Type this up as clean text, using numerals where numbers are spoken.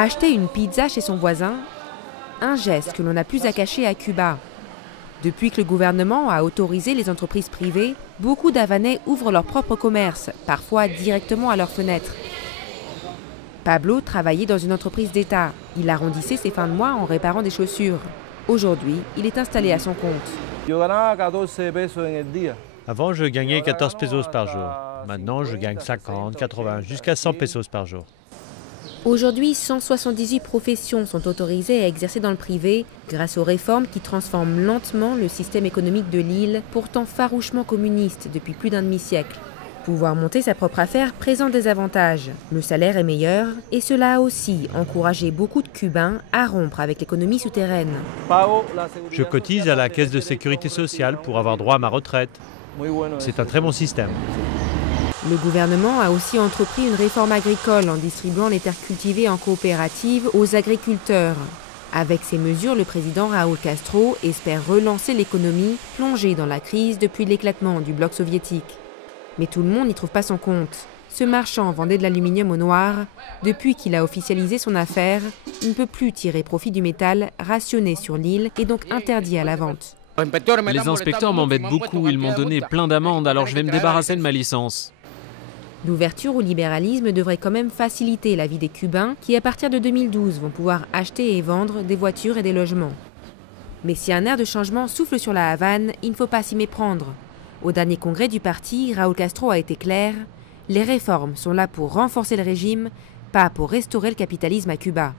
Acheter une pizza chez son voisin, un geste que l'on n'a plus à cacher à Cuba. Depuis que le gouvernement a autorisé les entreprises privées, beaucoup d'Havanais ouvrent leur propre commerce, parfois directement à leurs fenêtres. Pablo travaillait dans une entreprise d'État. Il arrondissait ses fins de mois en réparant des chaussures. Aujourd'hui, il est installé à son compte. Avant, je gagnais 14 pesos par jour. Maintenant, je gagne 50, 80, jusqu'à 100 pesos par jour. Aujourd'hui, 178 professions sont autorisées à exercer dans le privé grâce aux réformes qui transforment lentement le système économique de l'île, pourtant farouchement communiste depuis plus d'un demi-siècle. Pouvoir monter sa propre affaire présente des avantages. Le salaire est meilleur et cela a aussi encouragé beaucoup de Cubains à rompre avec l'économie souterraine. Je cotise à la caisse de sécurité sociale pour avoir droit à ma retraite. C'est un très bon système. Le gouvernement a aussi entrepris une réforme agricole en distribuant les terres cultivées en coopérative aux agriculteurs. Avec ces mesures, le président Raúl Castro espère relancer l'économie plongée dans la crise depuis l'éclatement du bloc soviétique. Mais tout le monde n'y trouve pas son compte. Ce marchand vendait de l'aluminium au noir. Depuis qu'il a officialisé son affaire, il ne peut plus tirer profit du métal rationné sur l'île et donc interdit à la vente. Les inspecteurs m'embêtent beaucoup, ils m'ont donné plein d'amendes, alors je vais me débarrasser de ma licence. L'ouverture au libéralisme devrait quand même faciliter la vie des Cubains qui, à partir de 2012, vont pouvoir acheter et vendre des voitures et des logements. Mais si un air de changement souffle sur la Havane, il ne faut pas s'y méprendre. Au dernier congrès du parti, Raúl Castro a été clair, les réformes sont là pour renforcer le régime, pas pour restaurer le capitalisme à Cuba.